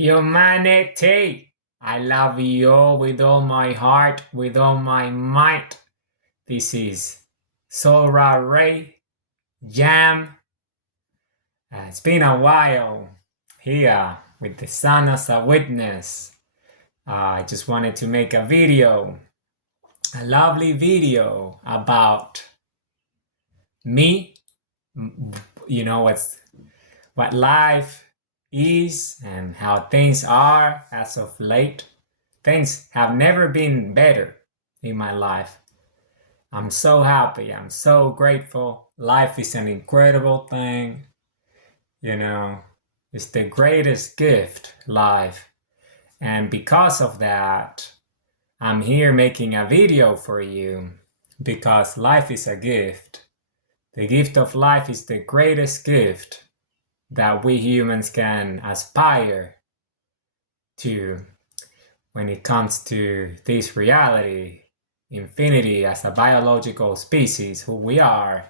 Humanity, I love you all with all my heart, with all my might. This is Sora Ray Jam. It's been a while here with the sun as a witness. I just wanted to make a video, a lovely video about me, what life is and how things are as of late. Things have never been better in my life. I'm so happy. I'm so grateful. Life is an incredible thing. It's the greatest gift, life. And because of that, I'm here making a video for you because life is a gift. The gift of life is the greatest gift that we humans can aspire to when it comes to this reality, infinity as a biological species, who we are.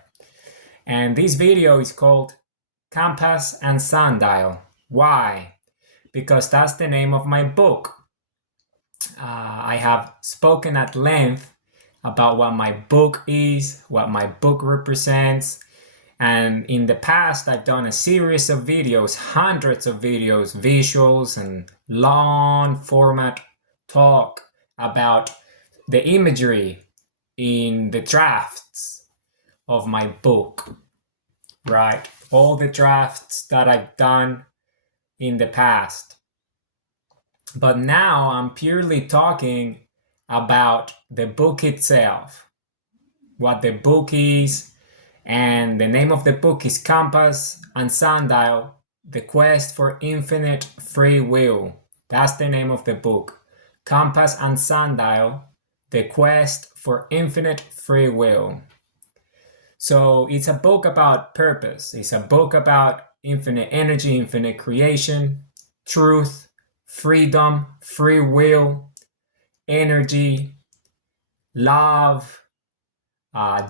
And this video is called Compass and Sundial. Why? Because that's the name of my book. I have spoken at length about what my book is, what my book represents. And in the past, I've done a series of videos, hundreds of videos, visuals, and long format talk about the imagery in the drafts of my book, right? All the drafts that I've done in the past. But now I'm purely talking about the book itself, what the book is, and the name of the book is Compass and Sundial, The Quest for Infinite Free Will. That's the name of the book. Compass and Sundial, The Quest for Infinite Free Will. So it's a book about purpose. It's a book about infinite energy, infinite creation, truth, freedom, free will, energy, love,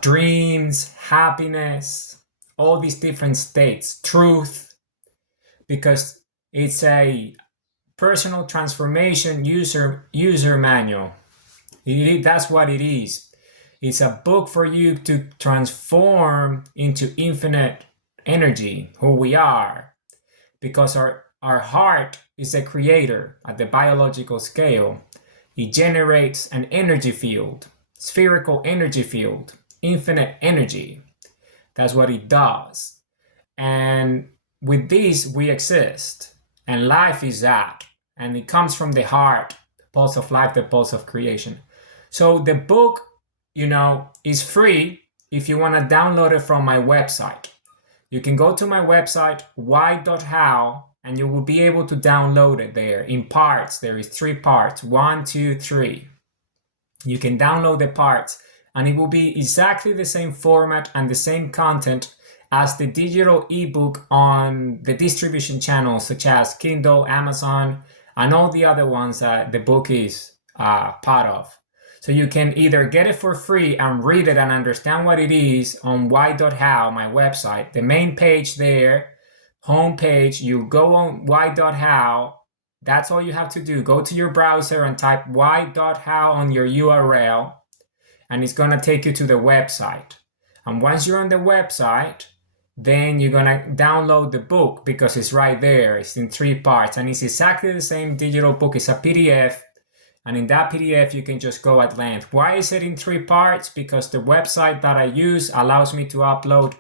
dreams, happiness, all these different states, truth, because it's a personal transformation user manual. That's what it is. It's a book for you to transform into infinite energy, who we are, because our heart is a creator at the biological scale. It generates an energy field, spherical energy field, infinite energy. That's what it does. And with this, we exist. And life is that. And it comes from the heart, the pulse of life, the pulse of creation. So the book, is free if you want to download it from my website. You can go to my website, why.how, and you will be able to download it there in parts. There is 3 parts, 1, 2, 3. You can download the parts, and it will be exactly the same format and the same content as the digital ebook on the distribution channels such as Kindle, Amazon, and all the other ones that the book is part of. So you can either get it for free and read it and understand what it is on why.how, my website. The main page there, homepage, you go on why.how. That's all you have to do. Go to your browser and type why.how on your URL, and it's going to take you to the website. And once you're on the website, then you're going to download the book because it's right there. It's in 3 parts, and it's exactly the same digital book. It's a PDF. And in that PDF, you can just go at length. Why is it in 3 parts? Because the website that I use allows me to upload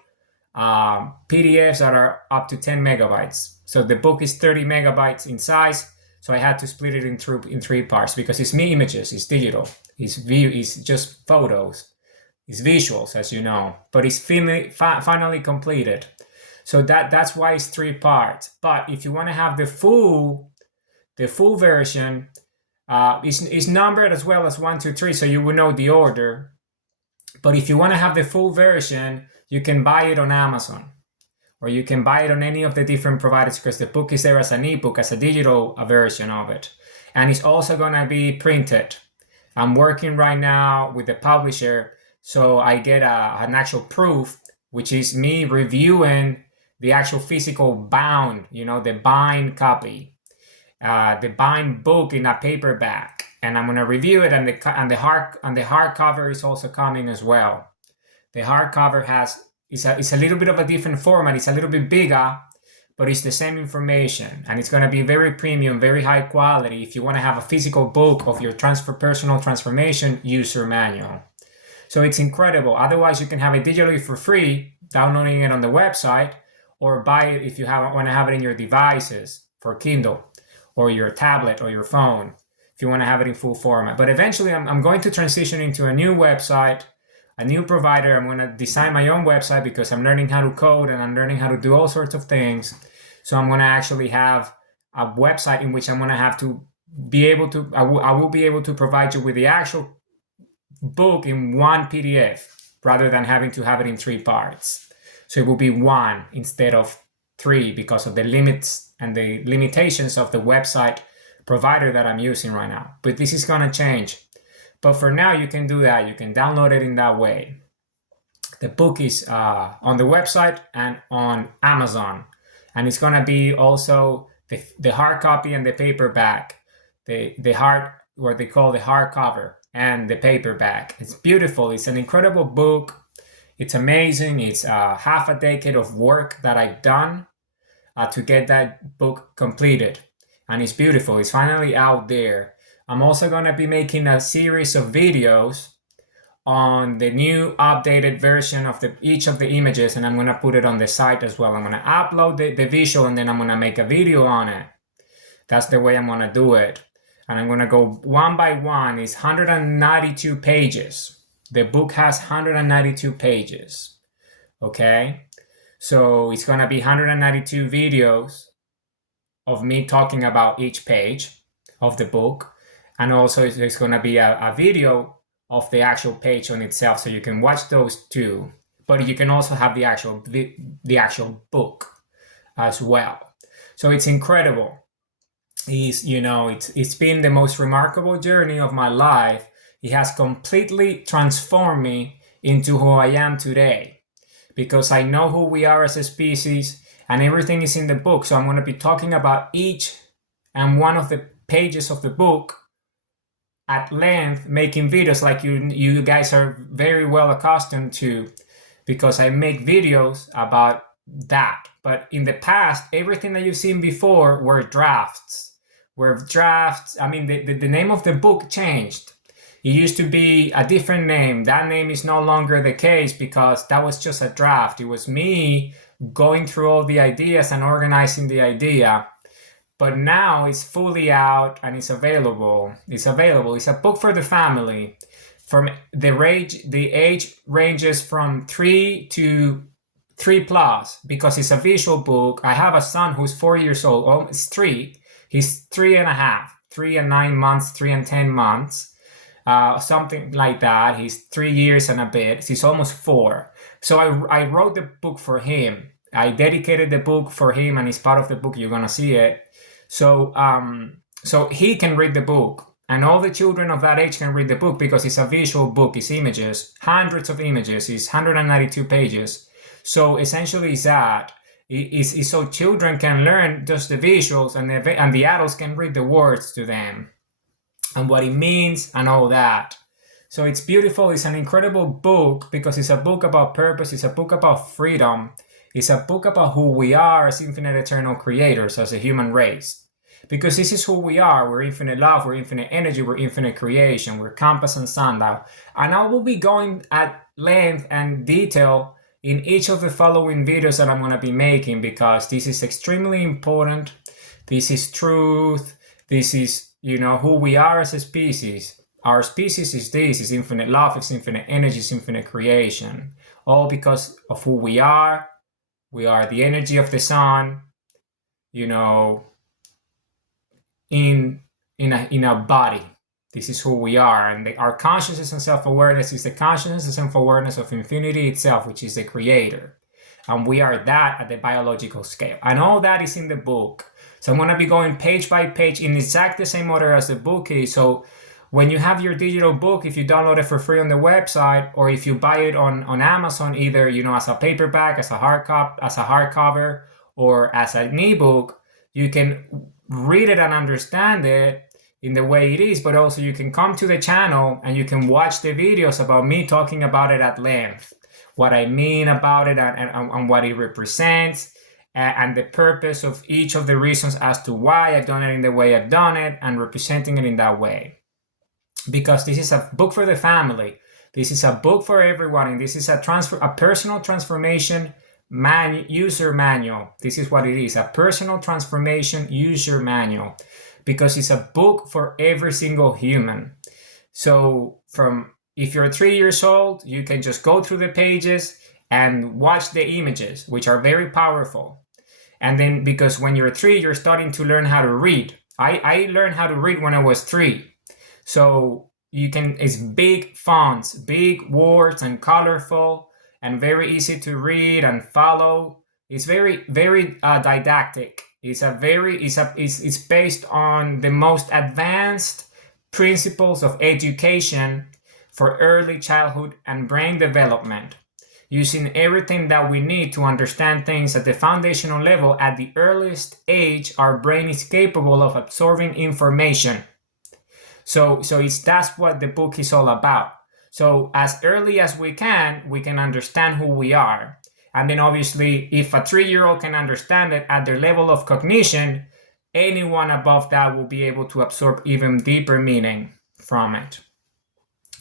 PDFs that are up to 10 megabytes. So the book is 30 megabytes in size. So I had to split it in 3 parts because it's me images, it's digital, it's just photos, it's visuals, as you know, but it's finally completed. So that's why it's 3 parts. But if you want to have the full version, it's numbered as well as 1, 2, 3, so you will know the order. But if you want to have the full version, you can buy it on Amazon, or you can buy it on any of the different providers because the book is there as an ebook, as a digital version of it. And it's also going to be printed. I'm working right now with the publisher, so I get an actual proof, which is me reviewing the actual physical bound, the bind copy. the bind book in a paperback, and I'm gonna review it. And the hardcover is also coming as well. The hardcover it's a little bit of a different format. It's a little bit bigger, but it's the same information, and it's going to be very premium, very high quality if you want to have a physical book of your personal transformation user manual. So it's incredible. Otherwise, you can have it digitally for free, downloading it on the website, or buy it if you want to have it in your devices for Kindle or your tablet or your phone, if you want to have it in full format. But eventually, I'm going to transition into a new website, a new provider. I'm going to design my own website because I'm learning how to code and I'm learning how to do all sorts of things. So I'm going to actually have a website in which I'm going to have to be able to, I will be able to provide you with the actual book in one PDF rather than having to have it in 3 parts. So it will be 1 instead of 3 because of the limits and the limitations of the website provider that I'm using right now. But this is going to change. But for now, you can do that. You can download it in that way. The book is on the website and on Amazon. And it's going to be also the hard copy and the paperback. The hard, what they call the hardcover, and the paperback. It's beautiful. It's an incredible book. It's amazing. It's half a decade of work that I've done to get that book completed. And it's beautiful. It's finally out there. I'm also going to be making a series of videos on the new updated version of each of the images, and I'm going to put it on the site as well. I'm going to upload the visual, and then I'm going to make a video on it. That's the way I'm going to do it. And I'm going to go one by one. It's 192 pages. The book has 192 pages. Okay? So it's going to be 192 videos of me talking about each page of the book. And also there's going to be a video of the actual page on itself, so you can watch those too. But you can also have the actual book as well. So it's incredible. It's been the most remarkable journey of my life. It has completely transformed me into who I am today, because I know who we are as a species, and everything is in the book. So I'm going to be talking about each and one of the pages of the book at length, making videos like you guys are very well accustomed to, because I make videos about that. But in the past, everything that you've seen before were drafts. I mean, the name of the book changed. It used to be a different name. That name is no longer the case because that was just a draft. It was me going through all the ideas and organizing the idea. But now it's fully out and it's available. It's a book for the family. From the age ranges from 3 to 3+, because it's a visual book. I have a son who's 4 years old. Oh, it's 3. He's 3.5, 3 and 9 months, 3 and 10 months, something like that. He's 3 years and a bit. He's almost 4. So I wrote the book for him. I dedicated the book for him, and it's part of the book. You're gonna see it. So he can read the book, and all the children of that age can read the book because it's a visual book. It's images, hundreds of images. It's 192 pages. So essentially, it's that. It's so children can learn just the visuals, and the adults can read the words to them and what it means and all that. So it's beautiful. It's an incredible book because it's a book about purpose. It's a book about freedom. It's a book about who we are as infinite eternal creators, as a human race. Because this is who we are. We're infinite love, we're infinite energy, we're infinite creation, we're compass and sundial. And I will be going at length and detail in each of the following videos that I'm going to be making, because this is extremely important. This is truth. This is, who we are as a species. Our species is infinite love, it's infinite energy, it's infinite creation. All because of who we are. We are the energy of the sun, in a body. This is who we are. And our consciousness and self-awareness is the consciousness and self-awareness of infinity itself, which is the creator. And we are that at the biological scale. And all that is in the book. So I'm going to be going page by page in exactly the same order as the book is. So when you have your digital book, if you download it for free on the website, or if you buy it on Amazon, either as a paperback, as a hardcover, or as an ebook, you can read it and understand it in the way it is, but also you can come to the channel and you can watch the videos about me talking about it at length, what I mean about it and what it represents, and the purpose of each of the reasons as to why I've done it in the way I've done it and representing it in that way. Because this is a book for the family. This is a book for everyone, and this is a personal transformation user manual. This is what it is, a personal transformation user manual, because it's a book for every single human. So if you're 3 years old, you can just go through the pages and watch the images, which are very powerful. And then because when you're 3, you're starting to learn how to read. I learned how to read when I was 3. So it's big fonts, big words, and colorful, and very easy to read and follow. It's very, very didactic. It's based on the most advanced principles of education for early childhood and brain development, using everything that we need to understand things at the foundational level. At the earliest age, our brain is capable of absorbing information. So that's what the book is all about. So as early as we can understand who we are. And then obviously, if a 3-year-old can understand it at their level of cognition, anyone above that will be able to absorb even deeper meaning from it.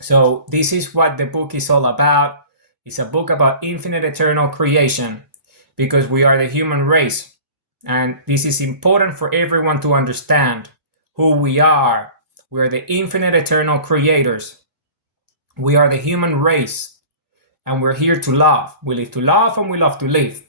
So this is what the book is all about. It's a book about infinite eternal creation, because we are the human race. And this is important for everyone to understand who we are. We are the infinite eternal creators. We are the human race. And we're here to love. We live to love and we love to live.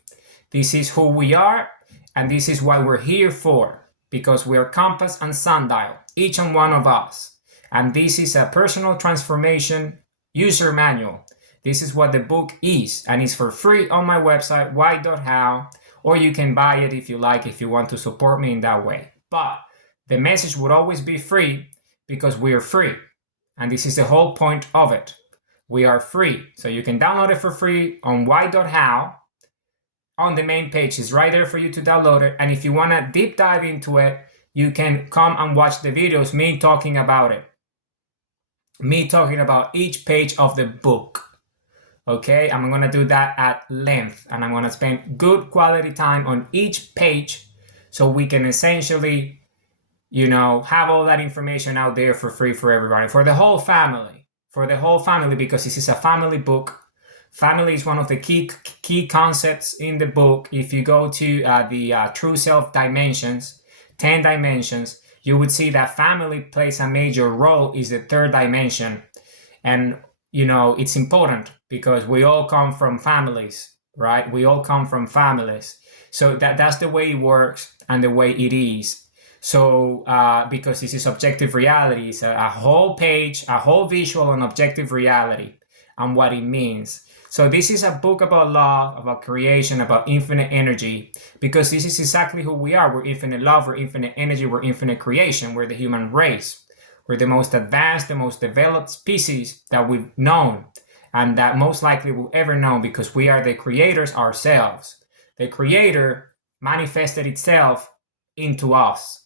This is who we are, and this is what we're here for, because we are Compass and Sundial, each and one of us. And this is a personal transformation user manual. This is what the book is, and it's for free on my website, why.how, or you can buy it if you like, if you want to support me in that way. But the message would always be free, because we are free. And this is the whole point of it. We are free. So you can download it for free on why.how. On the main page is right there for you to download it. And if you want to deep dive into it, you can come and watch the videos, me talking about it. Me talking about each page of the book. Okay, I'm going to do that at length. And I'm going to spend good quality time on each page, so we can essentially, have all that information out there for free for everybody, for the whole family. Because this is a family book. Family is one of the key concepts in the book. If you go to the True Self Dimensions, 10 dimensions, you would see that family plays a major role, is the 3rd dimension. And, it's important because we all come from families, right? We all come from families. So that's the way it works and the way it is. So, because this is objective reality, it's a whole page, a whole visual on objective reality and what it means. So this is a book about love, about creation, about infinite energy, because this is exactly who we are. We're infinite love, we're infinite energy, we're infinite creation, we're the human race. We're the most advanced, the most developed species that we've known, and that most likely will ever know, because we are the creators ourselves. The creator manifested itself into us.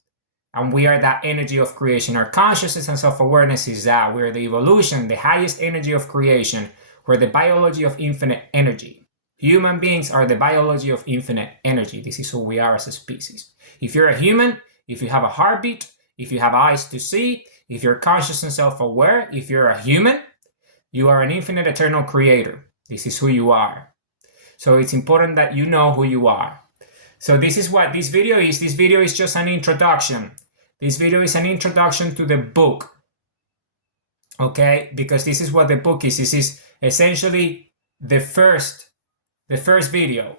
And we are that energy of creation. Our consciousness and self-awareness is that. We're the evolution, the highest energy of creation. We're the biology of infinite energy. Human beings are the biology of infinite energy. This is who we are as a species. If you're a human, if you have a heartbeat, if you have eyes to see, if you're conscious and self-aware, if you're a human, you are an infinite eternal creator. This is who you are. So it's important that you know who you are. So this is what this video is. This video is just an introduction. This video is an introduction to the book. Okay? Because this is what the book is. This is essentially the first video.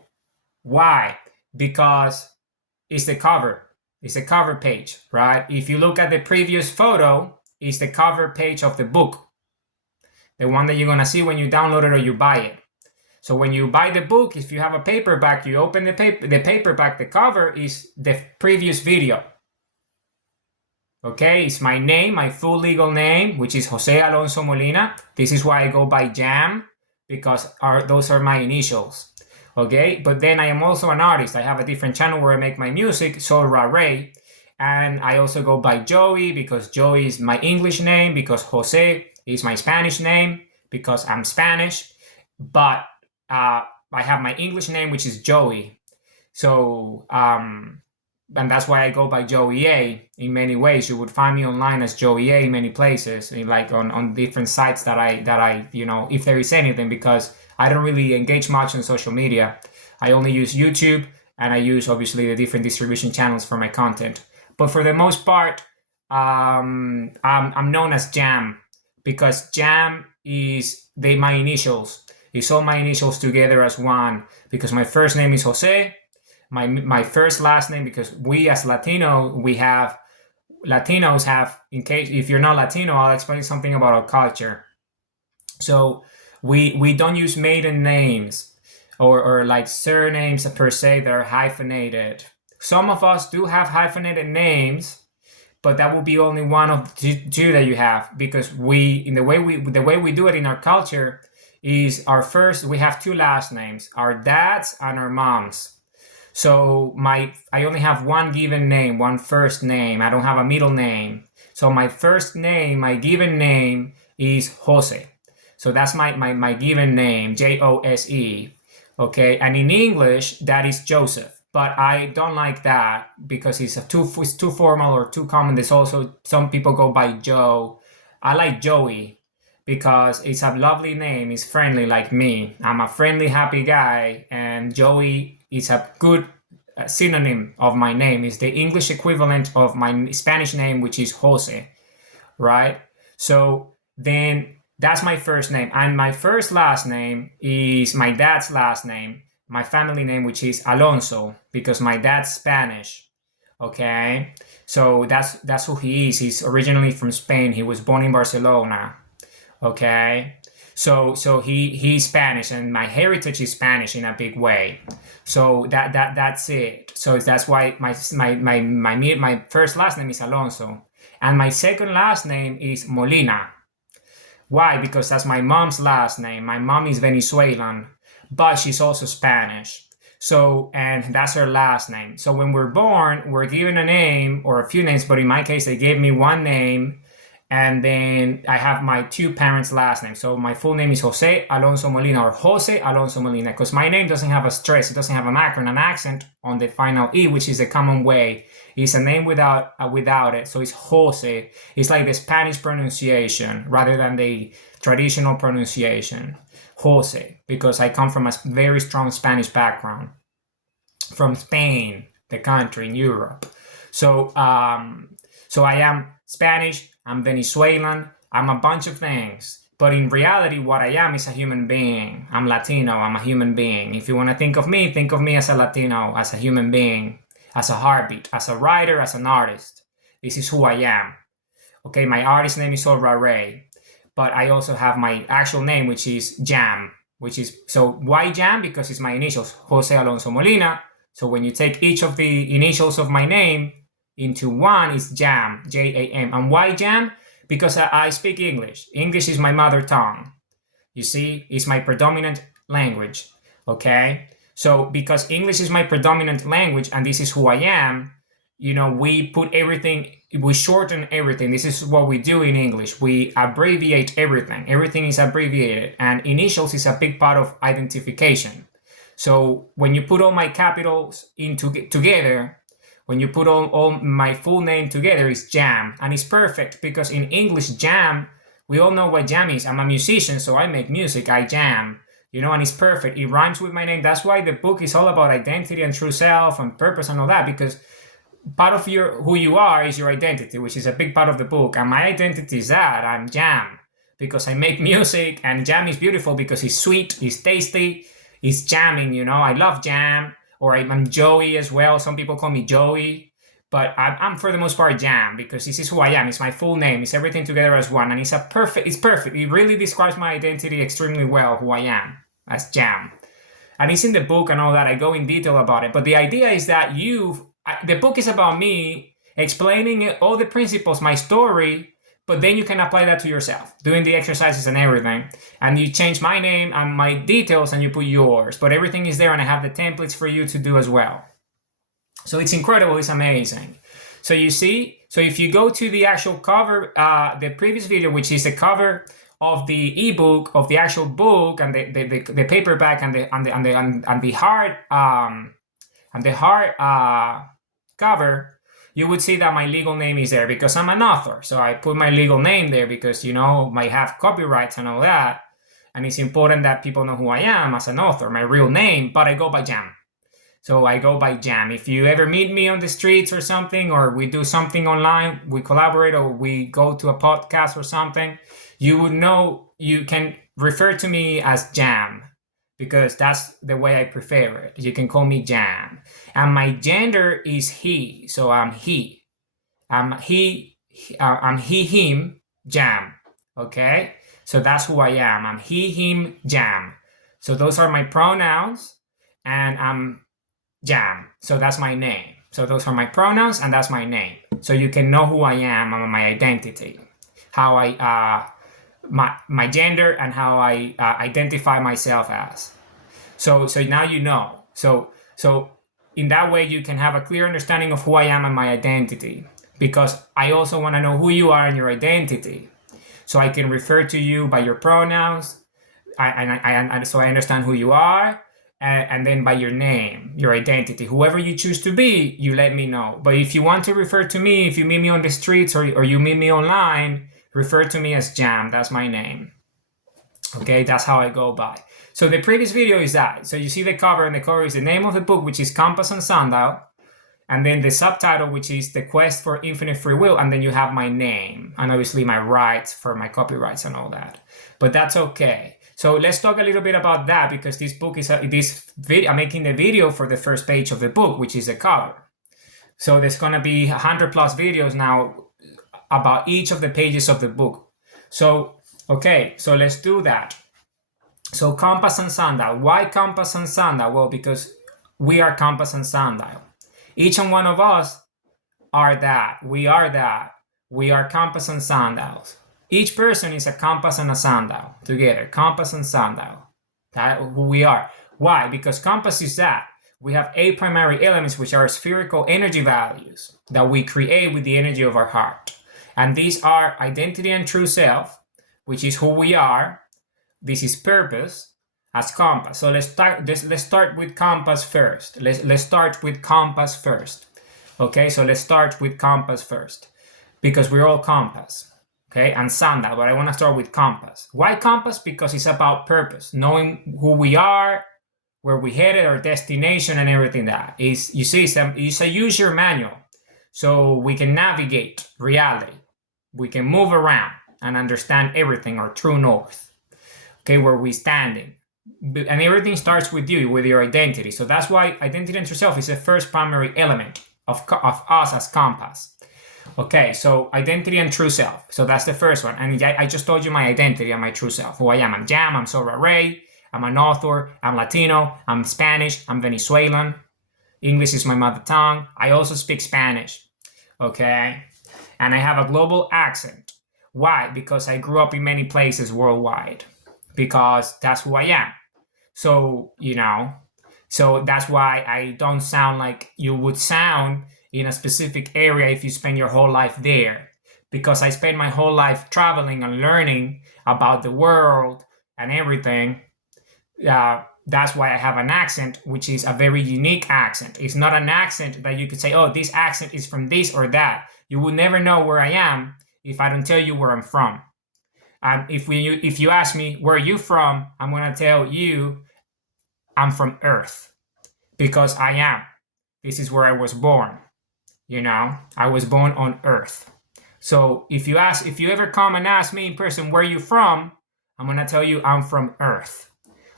Why? Because it's the cover. It's a cover page, right? If you look at the previous photo, it's the cover page of the book. The one that you're going to see when you download it or you buy it. So when you buy the book, if you have a paperback, you open the paperback, the cover is the previous video. Okay, it's my name, my full legal name, which is Jose Alonso Molina. This is why I go by Jam, because those are my initials. Okay, but then I am also an artist. I have a different channel where I make my music, Soul Ra Ray. And I also go by Joey because Joey is my English name, because Jose is my Spanish name, because I'm Spanish. But I have my English name, which is Joey. So, and that's why I go by Joey A in many ways. You would find me online as Joey A in many places, like on different sites that I, if there is anything, because I don't really engage much on social media. I only use YouTube, and I use obviously the different distribution channels for my content. But for the most part, I'm known as Jam, because Jam is my initials. It's all my initials together as one, because my first name is Jose, my first last name, because we as Latinos have, in case if you're not Latino, I'll explain something about our culture. So we don't use maiden names or like surnames per se that are hyphenated. Some of us do have hyphenated names, but that will be only one of two that you have, because the way we do it in our culture is we have two last names, our dad's and our mom's. So I only have one given name, one first name. I don't have a middle name. So my first name, my given name is Jose. So that's my given name, Jose. Okay, and in English that is Joseph. But I don't like that because it's too formal or too common. There's also some people go by Joe. I like Joey because it's a lovely name. It's friendly like me. I'm a friendly, happy guy, and Joey is a good synonym of my name. It's the English equivalent of my Spanish name, which is Jose, right? So then that's my first name. And my first last name is my dad's last name, my family name, which is Alonso, because my dad's Spanish. Okay, so that's who he is. He's originally from Spain. He was born in Barcelona. Okay, so he's Spanish, and my heritage is Spanish in a big way. So that's it. So that's why my first last name is Alonso, and my second last name is Molina. Why? Because that's my mom's last name. My mom is Venezuelan, but she's also Spanish. So, and that's her last name. So when we're born, we're given a name or a few names, but in my case, they gave me one name, and then I have my two parents' last names. So my full name is Jose Alonso Molina, or Jose Alonso Molina, because my name doesn't have a stress. It doesn't have an accent on the final E, which is a common way. It's a name without it. So it's Jose. It's like the Spanish pronunciation rather than the traditional pronunciation. Jose, because I come from a very strong Spanish background. From Spain, the country in Europe. So I am Spanish, I'm Venezuelan, I'm a bunch of things. But in reality, what I am is a human being. I'm Latino, I'm a human being. If you want to think of me as a Latino, as a human being, as a heartbeat, as a writer, as an artist. This is who I am. Okay, my artist name is Olra Ray. But I also have my actual name, which is Jam. So why Jam? Because it's my initials, Jose Alonso Molina. So when you take each of the initials of my name into one, is Jam, J-A-M. And why Jam? Because I speak English. English is my mother tongue. You see, it's my predominant language. Okay? So because English is my predominant language and this is who I am, we shorten everything. This is what we do in English. We abbreviate everything. Everything is abbreviated. And initials is a big part of identification. So when you put all my capitals together, when you put all my full name together, it's Jam. And it's perfect because in English, jam, we all know what jam is. I'm a musician, so I make music, I jam. And it's perfect. It rhymes with my name. That's why the book is all about identity and true self and purpose and all that, because part of who you are is your identity, which is a big part of the book. And my identity is that I'm Jam because I make music, and jam is beautiful because it's sweet, it's tasty, it's jamming, I love jam. Or I'm Joey as well. Some people call me Joey, but I'm for the most part Jam because this is who I am. It's my full name. It's everything together as one, and it's perfect. It really describes my identity extremely well, who I am as Jam. And it's in the book and all that. I go in detail about it. But the idea is that the book is about me explaining all the principles, my story, but then you can apply that to yourself, doing the exercises and everything. And you change my name and my details and you put yours. But everything is there, and I have the templates for you to do as well. So it's incredible. It's amazing. So you see, so if you go to the actual cover, the previous video, which is the cover of the ebook of the actual book, and the paperback and the hard cover, you would see that my legal name is there because I'm an author. So I put my legal name there because, might have copyrights and all that. And it's important that people know who I am as an author, my real name, but I go by Jam. So I go by Jam. If you ever meet me on the streets or something, or we do something online, we collaborate, or we go to a podcast or something, you would know, you can refer to me as Jam, because that's the way I prefer it. You can call me Jam. And my gender is he. So I'm he. I'm he, him, Jam. Okay? So that's who I am. I'm he, him, Jam. So those are my pronouns, and I'm Jam. So that's my name. So those are my pronouns, and that's my name. So you can know who I am and my identity. How I my gender and how I identify myself as. So now you know. So in that way you can have a clear understanding of who I am and my identity, because I also want to know who you are and your identity. So I can refer to you by your pronouns, so I understand who you are, and then by your name, your identity. Whoever you choose to be, you let me know. But if you want to refer to me, if you meet me on the streets or you meet me online, refer to me as Jam. That's my name. Okay, that's how I go by. So the previous video is that. So you see the cover, and the cover is the name of the book, which is Compass and Sundial, and then the subtitle, which is The Quest for Infinite Free Will, and then you have my name, and obviously my rights for my copyrights and all that. But that's okay. So let's talk a little bit about that, because this book is I'm making the video for the first page of the book, which is the cover. So there's gonna be 100 plus videos now about each of the pages of the book. So okay, so let's do that. So Compass and Sundial. Why Compass and Sundial? Well, because we are Compass and Sundial. Each and one of us are that. We are that. We are Compass and Sundials. Each person is a compass and a sundial together. Compass and sundial. That's who we are. Why? Because compass is that. We have 8 primary elements, which are spherical energy values that we create with the energy of our heart. And these are identity and true self, which is who we are. This is purpose as compass. So let's start with compass first. Let's start with compass first. Okay, so let's start with compass first, because we're all compass. Okay, and sundial, but I want to start with compass. Why compass? Because it's about purpose, knowing who we are, where we headed, our destination, and everything. That is, you see, it's a user manual, so we can navigate reality. We can move around and understand everything, our true north. Okay, where we standing, and everything starts with you, with your identity. So that's why identity and true self is the first primary element of us as compass. Okay, so identity and true self. So that's the first one. And I just told you my identity and my true self. Who I am. I'm Jam, I'm Sora Ray, I'm an author, I'm Latino, I'm Spanish, I'm Venezuelan. English is my mother tongue. I also speak Spanish. Okay? And I have a global accent. Why? Because I grew up in many places worldwide. Because that's who I am. So, so that's why I don't sound like you would sound in a specific area if you spend your whole life there, because I spent my whole life traveling and learning about the world and everything. That's why I have an accent, which is a very unique accent. It's not an accent that you could say, oh, this accent is from this or that. You will never know where I am if I don't tell you where I'm from. If you ask me, where are you from? I'm going to tell you I'm from Earth, because I am. This is where I was born. I was born on Earth. So if you ever come and ask me in person, where are you from? I'm going to tell you I'm from Earth.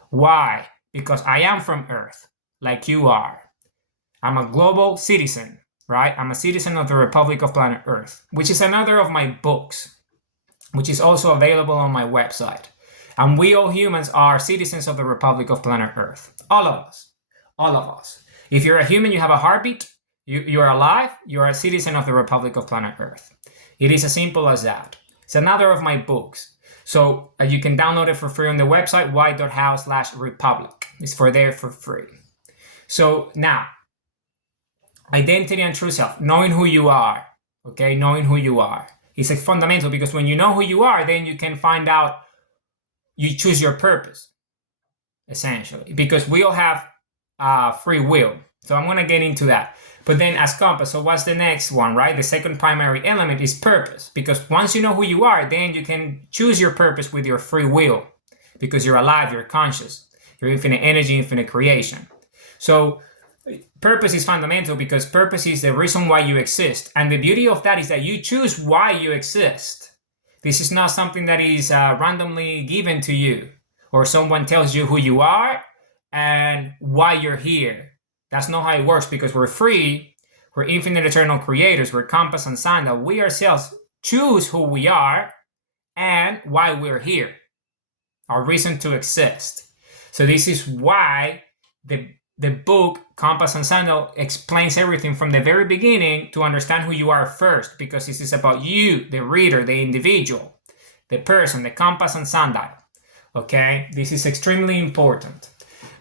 Why? Because I am from Earth, like you are. I'm a global citizen, right? I'm a citizen of the Republic of Planet Earth, which is another of my books, which is also available on my website. And we all humans are citizens of the Republic of Planet Earth. All of us. All of us. If you're a human, you have a heartbeat, you're alive, you're a citizen of the Republic of Planet Earth. It is as simple as that. It's another of my books. So you can download it for free on the website, y.how/republic. It's there for free. So now, Identity and true self, knowing who you are. Okay, knowing who you are. It's like fundamental, because when you know who you are, then you can find out, you choose your purpose, essentially, because we all have free will. So I'm going to get into that. But then as compass, so what's the next one, right? The second primary element is purpose, because once you know who you are, then you can choose your purpose with your free will, because you're alive, you're conscious, you're infinite energy, infinite creation. So purpose is fundamental, because purpose is the reason why you exist. And the beauty of that is that you choose why you exist. This is not something that is randomly given to you, or someone tells you who you are and why you're here. That's not how it works, because we're free, we're infinite eternal creators, we're compass and Sundial. We ourselves choose who we are and why we're here, our reason to exist. So this is why the book Compass and Sundial explains everything from the very beginning to understand who you are first, because this is about you, the reader, the individual, the person, the compass and sundial. Okay, this is extremely important,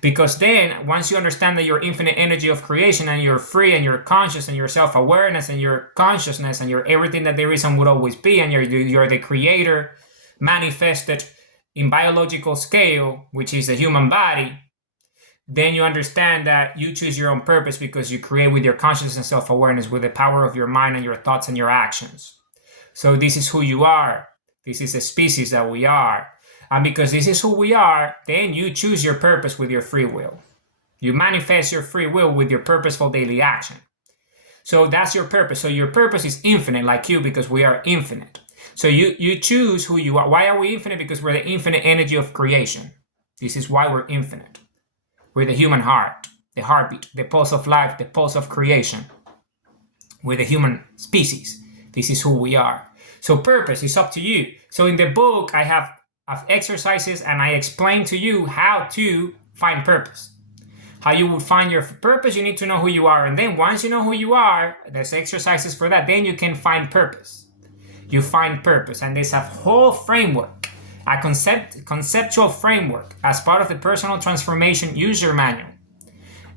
because then once you understand that you're infinite energy of creation and you're free and you're conscious and your self-awareness and your consciousness and you're everything that there is and would always be, and you're the creator manifested in biological scale, which is the human body, then you understand that you choose your own purpose, because you create with your consciousness and self-awareness, with the power of your mind and your thoughts and your actions. So this is who you are. This is a species that we are. And because this is who we are, then you choose your purpose with your free will. You manifest your free will with your purposeful daily action. So that's your purpose. So your purpose is infinite, like you, because we are infinite. So you choose who you are. Why are we infinite? Because we're the infinite energy of creation. This is why we're infinite. We're the human heart, the heartbeat, the pulse of life, the pulse of creation. We're the human species. This is who we are. So purpose is up to you. So in the book, I have exercises, and I explain to you how to find purpose. How you would find your purpose, you need to know who you are. And then once you know who you are, there's exercises for that. Then you can find purpose. You find purpose. And there's a whole framework, a conceptual framework as part of the personal transformation user manual,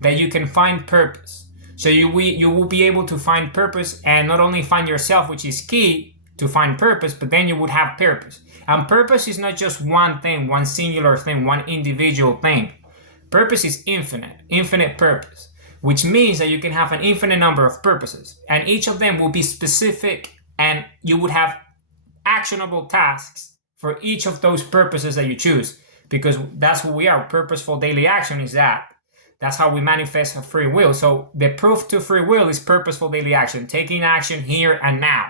that you can find purpose. So you will be able to find purpose, and not only find yourself, which is key to find purpose, but then you would have purpose. And purpose is not just one thing, one singular thing, one individual thing. Purpose is infinite purpose, which means that you can have an infinite number of purposes, and each of them will be specific, and you would have actionable tasks for each of those purposes that you choose, because that's who we are. Purposeful daily action is that. That's how we manifest a free will. So the proof to free will is purposeful daily action, taking action here and now.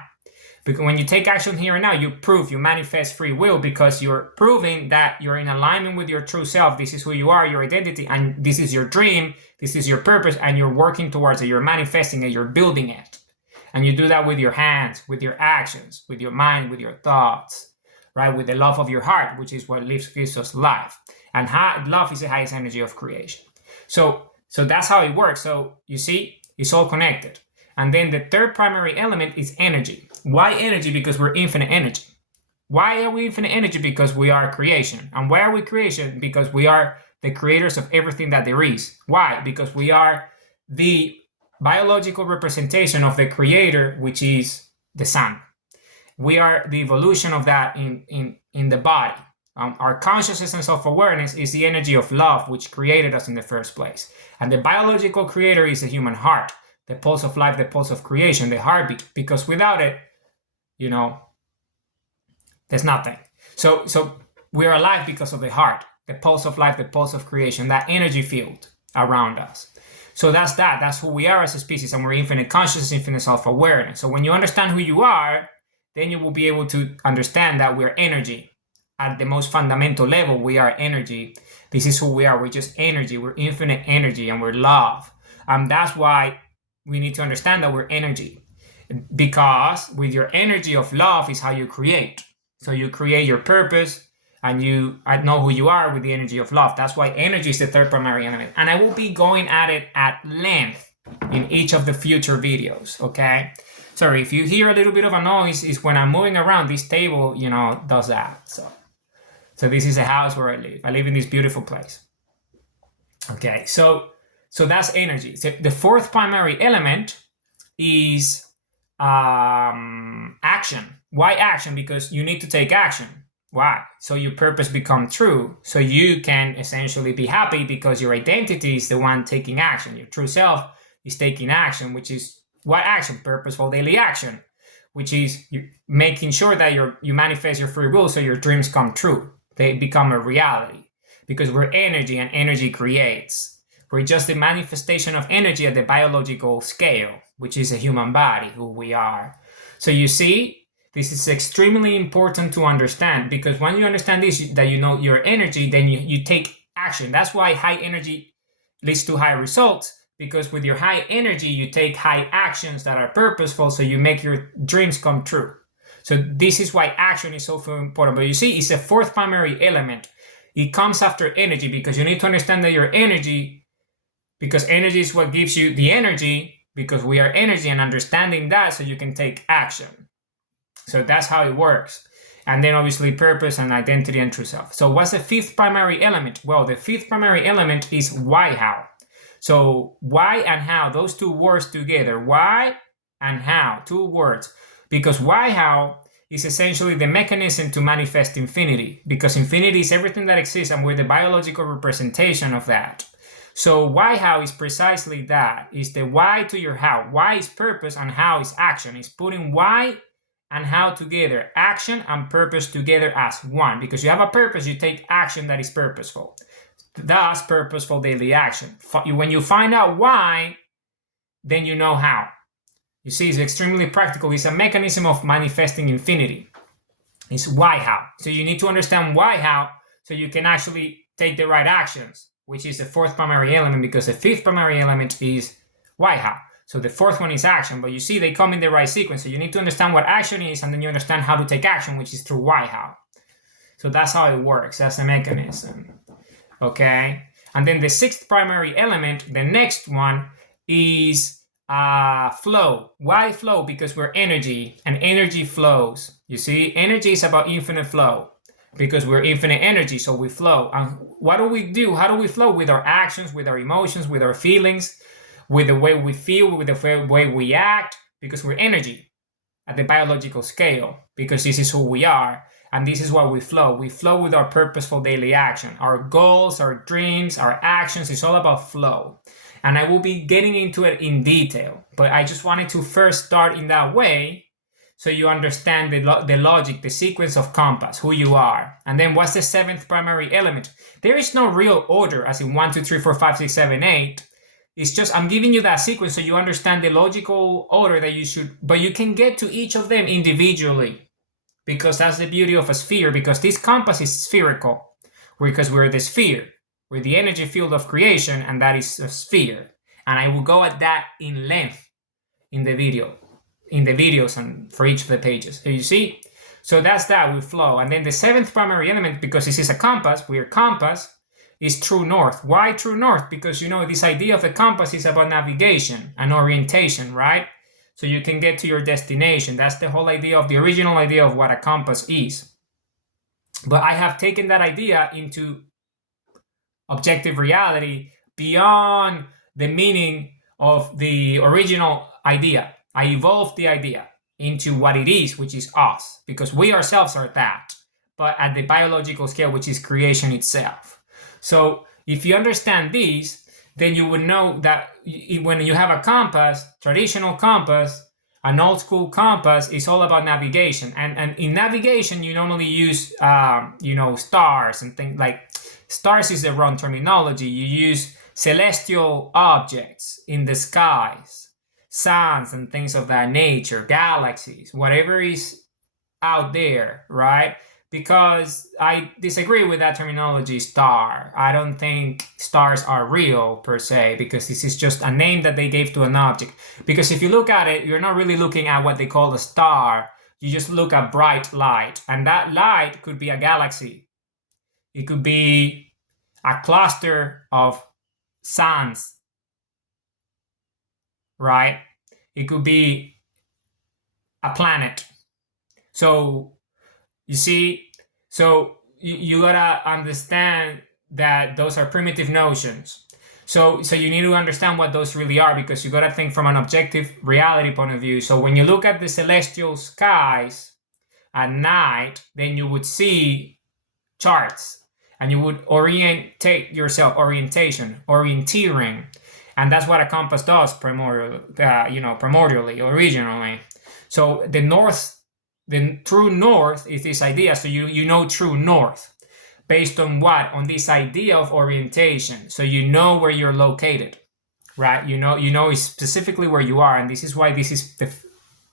Because when you take action here and now, you manifest free will, because you're proving that you're in alignment with your true self. This is who you are, your identity, and this is your dream, this is your purpose, and you're working towards it, you're manifesting it, you're building it. And you do that with your hands, with your actions, with your mind, with your thoughts, right? With the love of your heart, which is what gives us life. And love is the highest energy of creation. So that's how it works. So you see, it's all connected. And then the third primary element is energy. Why energy? Because we're infinite energy. Why are we infinite energy? Because we are creation. And why are we creation? Because we are the creators of everything that there is. Why? Because we are the biological representation of the creator, which is the sun. We are the evolution of that in the body. Our consciousness and self-awareness is the energy of love, which created us in the first place. And the biological creator is the human heart, the pulse of life, the pulse of creation, the heartbeat, because without it, there's nothing. So we're alive because of the heart, the pulse of life, the pulse of creation, that energy field around us. So that's who we are as a species, and we're infinite consciousness, infinite self-awareness. So when you understand who you are, then you will be able to understand that we're energy. At the most fundamental level, we are energy. This is who we are. We're just energy. We're infinite energy, and we're love. And that's why we need to understand that we're energy. Because with your energy of love is how you create. So you create your purpose, and you know who you are with the energy of love. That's why energy is the third primary element. And I will be going at it at length in each of the future videos, okay? Sorry, if you hear a little bit of a noise, it's when I'm moving around. This table, does that. So this is a house where I live. I live in this beautiful place. Okay, so So that's energy. So the fourth primary element is action. Why action? Because you need to take action. Why? So your purpose become true. So you can essentially be happy because your identity is the one taking action. Your true self is taking action, which is what action? Purposeful daily action, which is you making sure that you manifest your free will so your dreams come true. They become a reality because we're energy and energy creates. We're just the manifestation of energy at the biological scale, which is a human body, who we are. So you see, this is extremely important to understand because when you understand this, that you know your energy, then you take action. That's why high energy leads to high results, because with your high energy, you take high actions that are purposeful, so you make your dreams come true. So this is why action is so important. But you see, it's a fourth primary element. It comes after energy because you need to understand that your energy, because energy is what gives you the energy, because we are energy, and understanding that so you can take action. So that's how it works. And then obviously purpose and identity and true self. So what's the fifth primary element? Well, the fifth primary element is why, how. So why and how, those two words together, why and how, two words. Because why, how is essentially the mechanism to manifest infinity, because infinity is everything that exists and we're the biological representation of that. So why, how is precisely that. Is the why to your how. Why is purpose and how is action. It's putting why and how together, action and purpose together as one. Because you have a purpose, you take action that is purposeful. Thus, purposeful daily action. When you find out why, then you know how. You see, it's extremely practical. It's a mechanism of manifesting infinity. It's why, how. So you need to understand why, how, so you can actually take the right actions, which is the fourth primary element, because the fifth primary element is why, how. So the fourth one is action, but you see they come in the right sequence. So you need to understand what action is, and then you understand how to take action, which is through why, how. So that's how it works. That's the mechanism. Okay? And then the sixth primary element, the next one, is flow. Why flow? Because we're energy, and energy flows. You see, energy is about infinite flow, because we're infinite energy, so we flow. And what do we do? How do we flow? With our actions, with our emotions, with our feelings, with the way we feel, with the way we act, because we're energy at the biological scale, because this is who we are, and this is why we flow. We flow with our purposeful daily action. Our goals, our dreams, our actions, it's all about flow. And I will be getting into it in detail, but I just wanted to first start in that way so you understand the logic, the sequence of compass, who you are. And then what's the seventh primary element? There is no real order, as in 1, 2, 3, 4, 5, 6, 7, 8. It's just I'm giving you that sequence so you understand the logical order that you should, but you can get to each of them individually, because that's the beauty of a sphere, because this compass is spherical, because we're the sphere. We're the energy field of creation, and that is a sphere. And I will go at that in length in the videos and for each of the pages. So you see? So that's that, we flow. And then the seventh primary element, because this is a compass, we're compass, is true north. Why true north? Because you know this idea of the compass is about navigation and orientation, right? So you can get to your destination. That's the whole idea of the original idea of what a compass is. But I have taken that idea into objective reality beyond the meaning of the original idea. I evolved the idea into what it is, which is us, because we ourselves are that, but at the biological scale, which is creation itself. So if you understand this, then you would know that when you have a compass, traditional compass, an old school compass, is all about navigation. And in navigation, you normally use, stars and things like. Stars is the wrong terminology. You use celestial objects in the skies, suns and things of that nature, galaxies, whatever is out there, right? Because I disagree with that terminology, star. I don't think stars are real per se, because this is just a name that they gave to an object. Because if you look at it, you're not really looking at what they call a star. You just look at bright light, and that light could be a galaxy. It could be a cluster of suns, right? It could be a planet. So you see, so you gotta understand that those are primitive notions. So you need to understand what those really are, because you got to think from an objective reality point of view. So when you look at the celestial skies at night, then you would see charts, and you would orientate yourself, orienteering, and that's what a compass does primordially, originally. So the true north is this idea. So you know true north based on what? On this idea of orientation. So you know where you're located, right? You know specifically where you are, and this is why this is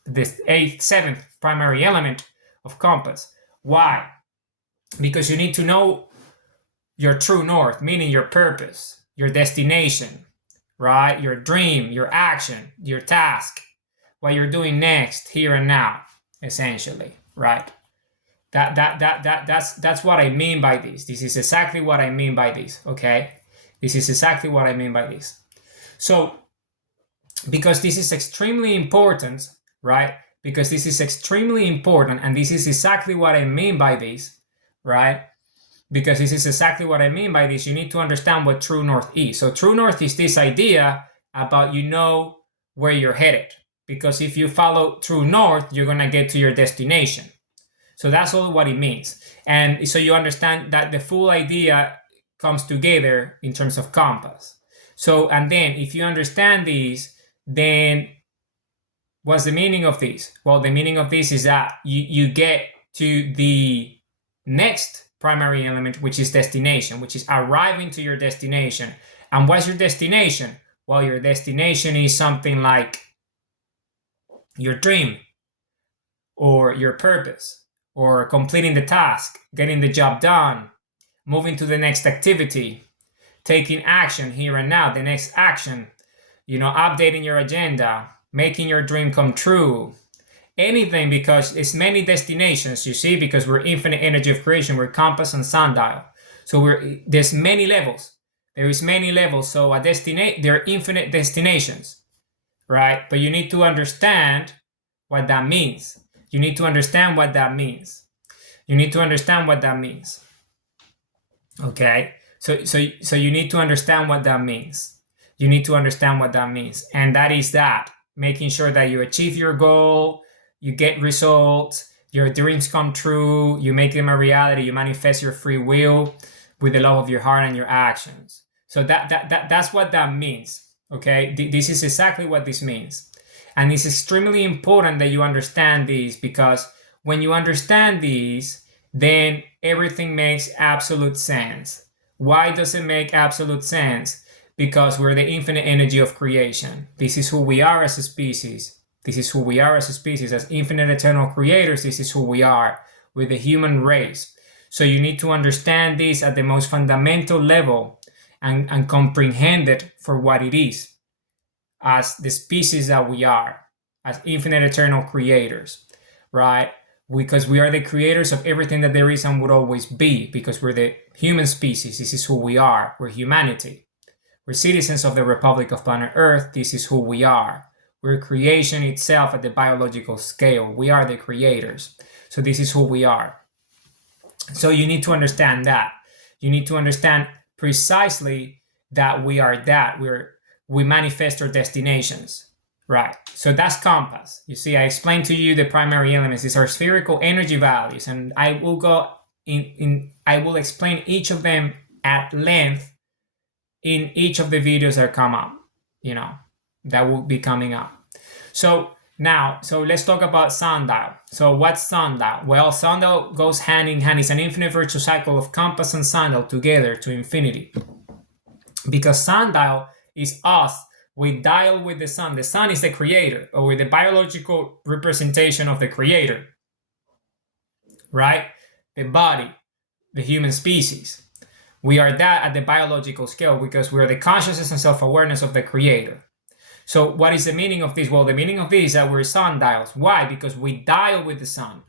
the seventh primary element of compass. Why? Because you need to know your true north, meaning your purpose, your destination, right? Your dream, your action, your task, what you're doing next, here and now, essentially, right? That's what I mean by this. This is exactly what I mean by this, okay? This is exactly what I mean by this. So, because this is extremely important, right? Because this is extremely important, and this is exactly what I mean by this, right? Because this is exactly what I mean by this. You need to understand what true north is. So true north is this idea about where you're headed. Because if you follow true north, you're going to get to your destination. So that's all what it means. And so you understand that the full idea comes together in terms of compass. So, and then if you understand these, then what's the meaning of this? Well, the meaning of this is that you get to the next primary element, which is destination, which is arriving to your destination. And what's your destination? Well, your destination is something like your dream, or your purpose, or completing the task, getting the job done, moving to the next activity, taking action here and now, the next action, updating your agenda, making your dream come true. Anything, because it's many destinations, you see, because we're infinite energy of creation, we're compass and sundial. So there's many levels. There is many levels. So there are infinite destinations, right? But you need to understand what that means. You need to understand what that means. You need to understand what that means. Okay? So you need to understand what that means. You need to understand what that means. And that is that, making sure that you achieve your goal, you get results, your dreams come true, you make them a reality, you manifest your free will with the love of your heart and your actions. So that's what that means. Okay? This is exactly what this means. And it's extremely important that you understand these, because when you understand these, then everything makes absolute sense. Why does it make absolute sense? Because we're the infinite energy of creation. This is who we are as a species. This is who we are as a species. As infinite eternal creators, this is who we are. We're the human race. So you need to understand this at the most fundamental level and comprehend it for what it is, as the species that we are, as infinite eternal creators, right? Because we are the creators of everything that there is and would always be, because we're the human species. This is who we are. We're humanity. We're citizens of the Republic of Planet Earth. This is who we are. We're creation itself at the biological scale. We are the creators. So this is who we are. So you need to understand that. You need to understand precisely that we are that. We manifest our destinations, right? So that's compass. You see, I explained to you the primary elements. These are spherical energy values, and I will go I will explain each of them at length in each of the videos that come up, that will be coming up. So let's talk about sundial. So what's sundial? Well, sundial goes hand in hand. It's an infinite virtual cycle of compass and sundial together to infinity. Because sundial is us. We dial with the sun. The sun is the creator, or with the biological representation of the creator, right? The body, the human species. We are that at the biological scale, because we are the consciousness and self-awareness of the creator. So what is the meaning of this? Well, the meaning of this is that we're sundials. Why? Because we dial with the sun.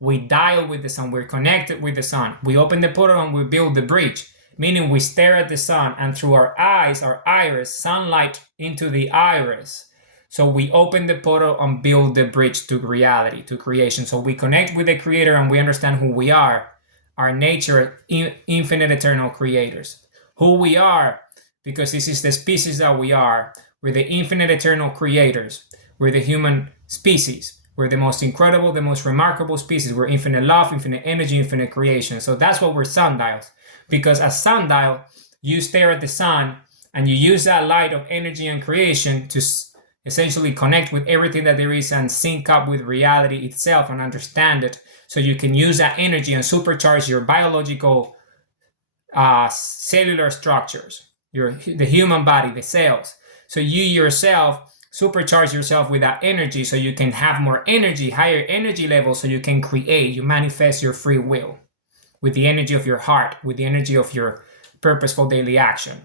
We dial with the sun. We're connected with the sun. We open the portal and we build the bridge, meaning we stare at the sun, and through our eyes, our iris, sunlight into the iris. So we open the portal and build the bridge to reality, to creation. So we connect with the creator and we understand who we are, our nature, infinite eternal creators. Who we are, because this is the species that we are. We're the infinite eternal creators. We're the human species. We're the most incredible, the most remarkable species. We're infinite love, infinite energy, infinite creation. So that's what we're sundials. Because as sundial, you stare at the sun and you use that light of energy and creation to essentially connect with everything that there is and sync up with reality itself and understand it. So you can use that energy and supercharge your biological cellular structures, the human body, the cells. So you yourself supercharge yourself with that energy so you can have more energy, higher energy levels, so you can create, you manifest your free will with the energy of your heart, with the energy of your purposeful daily action.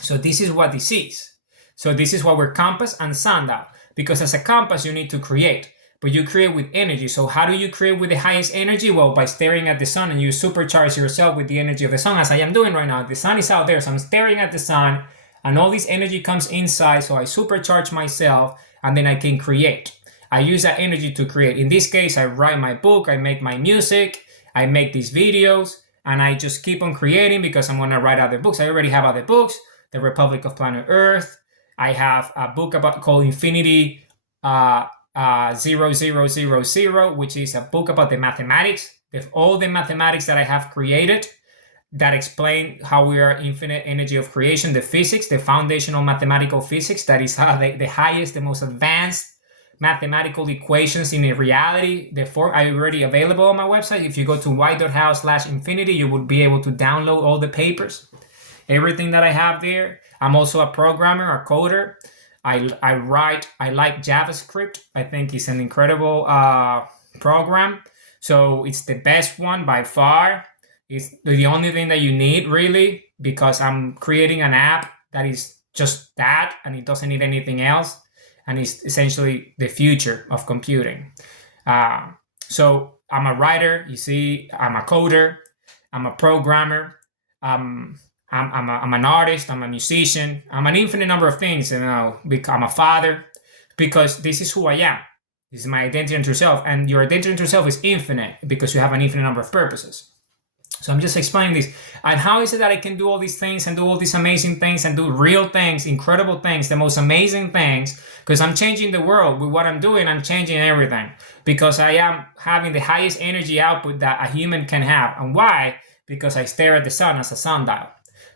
So this is what this is. So this is what we're compass and sundial. Because as a compass, you need to create, but you create with energy. So how do you create with the highest energy? Well, by staring at the sun, and you supercharge yourself with the energy of the sun, as I am doing right now. The sun is out there, so I'm staring at the sun, and all this energy comes inside, so I supercharge myself, and then I can create. I use that energy to create. In this case, I write my book, I make my music, I make these videos, and I just keep on creating because I'm gonna write other books. I already have other books, The Republic of Planet Earth. I have a book called Infinity 0000, which is a book about the mathematics, all the mathematics that I have created that explain how we are infinite energy of creation, the physics, the foundational mathematical physics, that is how the highest, the most advanced mathematical equations in a reality. The form are already available on my website. If you go to white.house/infinity, you would be able to download all the papers, everything that I have there. I'm also a programmer, a coder. I like JavaScript. I think it's an incredible program. So it's the best one by far. It's the only thing that you need, really, because I'm creating an app that is just that, and it doesn't need anything else. And it's essentially the future of computing. So I'm a writer, you see, I'm a coder, I'm a programmer, I'm an artist, I'm a musician, I'm an infinite number of things, I'm a father, because this is who I am. This is my identity and true self, and your identity and true self is infinite because you have an infinite number of purposes. So I'm just explaining this. And how is it that I can do all these things and do all these amazing things and do real things, incredible things, the most amazing things? Because I'm changing the world with what I'm doing. I'm changing everything because I am having the highest energy output that a human can have. And why? Because I stare at the sun as a sundial.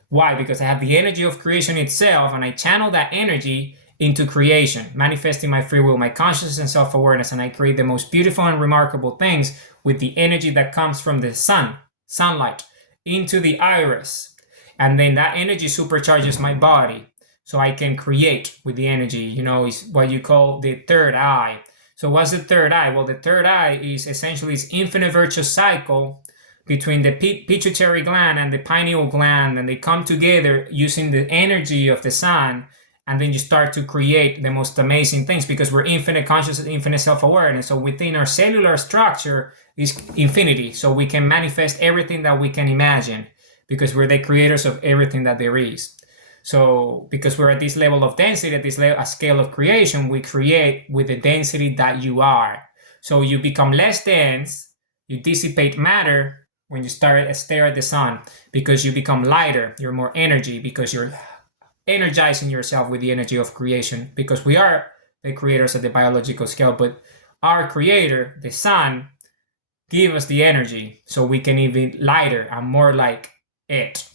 Why? Because I have the energy of creation itself, and I channel that energy into creation, manifesting my free will, my consciousness and self-awareness, and I create the most beautiful and remarkable things with the energy that comes from the sunlight into the iris. And then that energy supercharges my body so I can create with the energy. Is what you call the third eye. So what's the third eye? Well, the third eye is essentially this infinite virtuous cycle between the pituitary gland and the pineal gland, and they come together using the energy of the sun, and then you start to create the most amazing things because we're infinite consciousness, infinite self-awareness. So within our cellular structure is infinity, so we can manifest everything that we can imagine because we're the creators of everything that there is. So because we're at this level of density, at this level, a scale of creation, we create with the density that you are. So you become less dense, you dissipate matter when you stare at the sun, because you become lighter, you're more energy, because you're energizing yourself with the energy of creation, because we are the creators at the biological scale, but our creator, the sun, give us the energy so we can even lighter and more like it,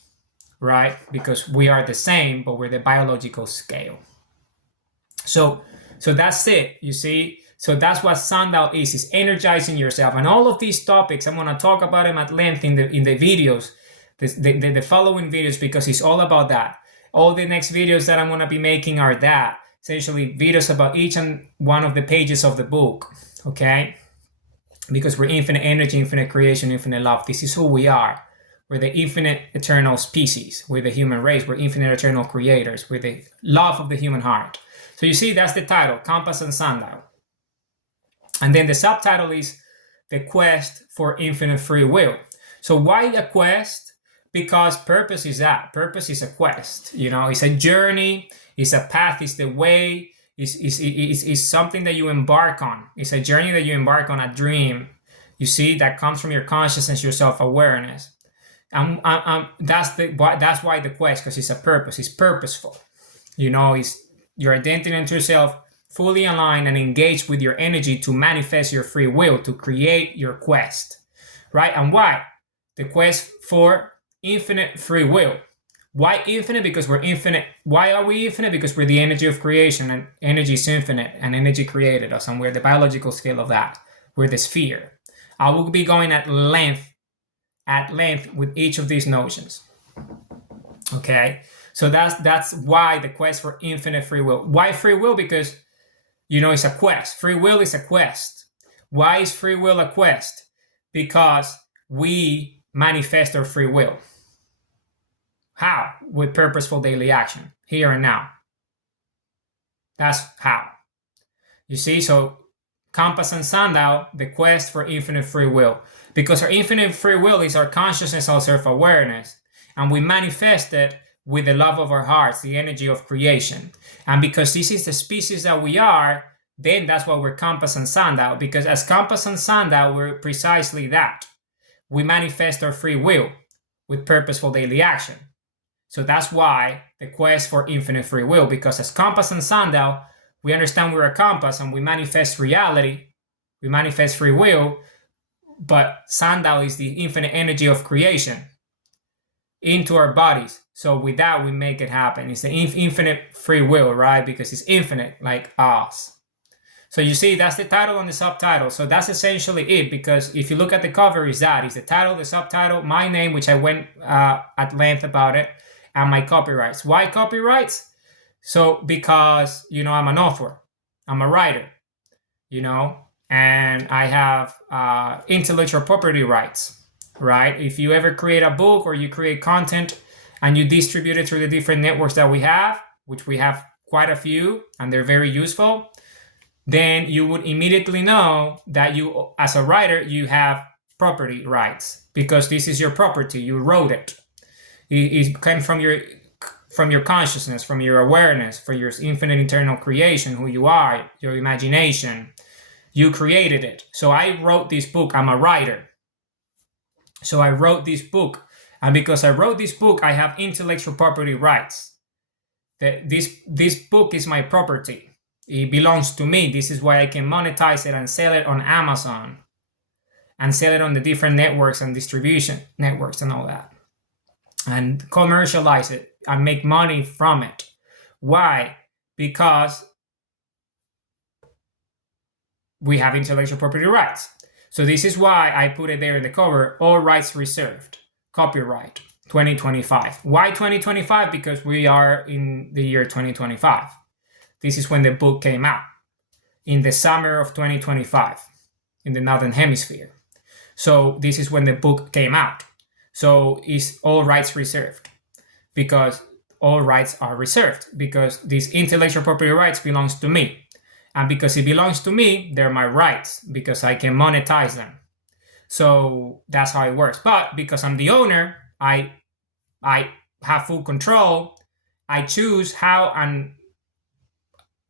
right? Because we are the same, but we're the biological scale. So that's it, you see? So that's what sundial is energizing yourself. And all of these topics, I'm going to talk about them at length in the videos, the following videos, because it's all about that. All the next videos that I'm going to be making are that, essentially videos about each and one of the pages of the book, okay? Because we're infinite energy, infinite creation, infinite love. This is who we are. We're the infinite eternal species. We're the human race. We're infinite eternal creators. We're the love of the human heart. So you see, that's the title, Compass and Sundial. And then the subtitle is The Quest for Infinite Free Will. So why a quest? Because purpose is that. Purpose is a quest. It's a journey, it's a path, it's the way, it's something that you embark on. It's a journey that you embark on, a dream, you see, that comes from your consciousness, your self-awareness. That's why the quest, because it's a purpose. It's purposeful. It's your identity and true self fully aligned and engaged with your energy to manifest your free will, to create your quest, right? And why? The quest for infinite free will. Why infinite? Because we're infinite. Why are we infinite? Because we're the energy of creation, and energy is infinite, and energy created us, and we're the biological scale of that. We're the sphere. I will be going at length with each of these notions. Okay, so that's why the quest for infinite free will. Why free will? Because it's a quest. Free will is a quest. Why is free will a quest? Because we manifest our free will. How? With purposeful daily action, here and now. That's how. You see, so Compass and Sundial, the quest for infinite free will. Because our infinite free will is our consciousness, our self-awareness. And we manifest it with the love of our hearts, the energy of creation. And because this is the species that we are, then that's why we're Compass and Sundial. Because as Compass and Sundial, we're precisely that. We manifest our free will with purposeful daily action. So that's why the quest for infinite free will, because as Compass and Sundial, we understand we're a compass and we manifest reality, we manifest free will, but Sundial is the infinite energy of creation into our bodies. So with that, we make it happen. It's the infinite free will, right? Because it's infinite, like us. So you see, that's the title and the subtitle. So that's essentially it, because if you look at the cover, it's the title, the subtitle, my name, which I went at length about it, and my copyrights. Why copyrights? So because, I'm an author, I'm a writer, and I have intellectual property rights, right? If you ever create a book or you create content and you distribute it through the different networks that we have, which we have quite a few, and they're very useful, then you would immediately know that you, as a writer, you have property rights, because this is your property. You wrote it. It came from your consciousness, from your awareness, from your infinite internal creation, who you are, your imagination. You created it. So I wrote this book. I'm a writer. So I wrote this book. And because I wrote this book, I have intellectual property rights. This book is my property. It belongs to me. This is why I can monetize it and sell it on Amazon and sell it on the different networks and distribution networks and all that, and commercialize it and make money from it. Why? Because we have intellectual property rights. So this is why I put it there in the cover, all rights reserved, copyright 2025. Why 2025? Because we are in the year 2025. This is when the book came out, in the summer of 2025, in the Northern Hemisphere. So this is when the book came out. So it's all rights reserved, because all rights are reserved, because these intellectual property rights belongs to me. And because it belongs to me, they're my rights, because I can monetize them. So that's how it works. But because I'm the owner, I have full control. I choose how and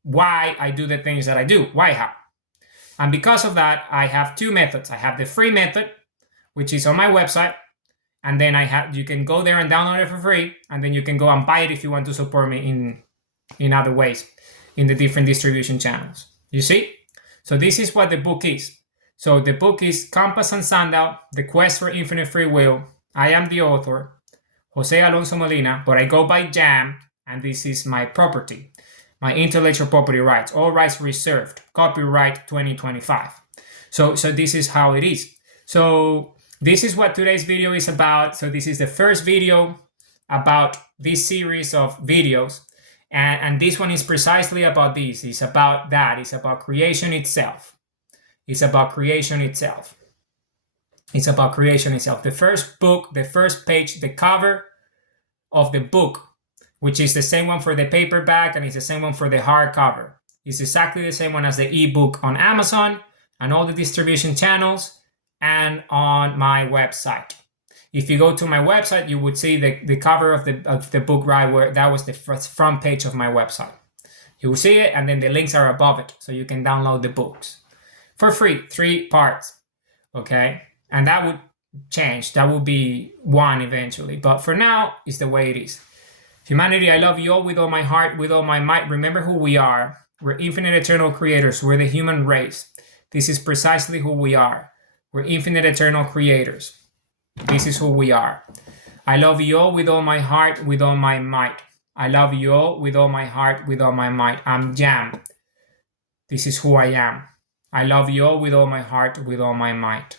why I do the things that I do. Why, how? And because of that, I have two methods. I have the free method, which is on my website. And then you can go there and download it for free. And then you can go and buy it if you want to support me in other ways, in the different distribution channels. You see? So this is what the book is. So the book is Compass and Sundial, The Quest for Infinite Free Will. I am the author, Jose Alonso Molina, but I go by Jam, and this is my property, my intellectual property rights, all rights reserved, copyright 2025. So this is how it is. So this is what today's video is about. So this is the first video about this series of videos. And this one is precisely about this. It's about that. It's about creation itself. It's about creation itself. It's about creation itself. The first book, the first page, the cover of the book, which is the same one for the paperback and it's the same one for the hardcover. It's exactly the same one as the ebook on Amazon and all the distribution channels and on my website. If you go to my website, you would see the cover of the book right where that was the front page of my website. You will see it, and then the links are above it, so you can download the books for free, 3 parts. Okay, and change. That will be one eventually. But for now, it's the way it is. Humanity, I love you all with all my heart, with all my might. Remember who we are. We're infinite eternal creators. We're the human race. This is precisely who we are. We're infinite eternal creators. This is who we are. I love you all with all my heart, with all my might. I love you all with all my heart, with all my might. I'm Jam. This is who I am. I love you all with all my heart, with all my might.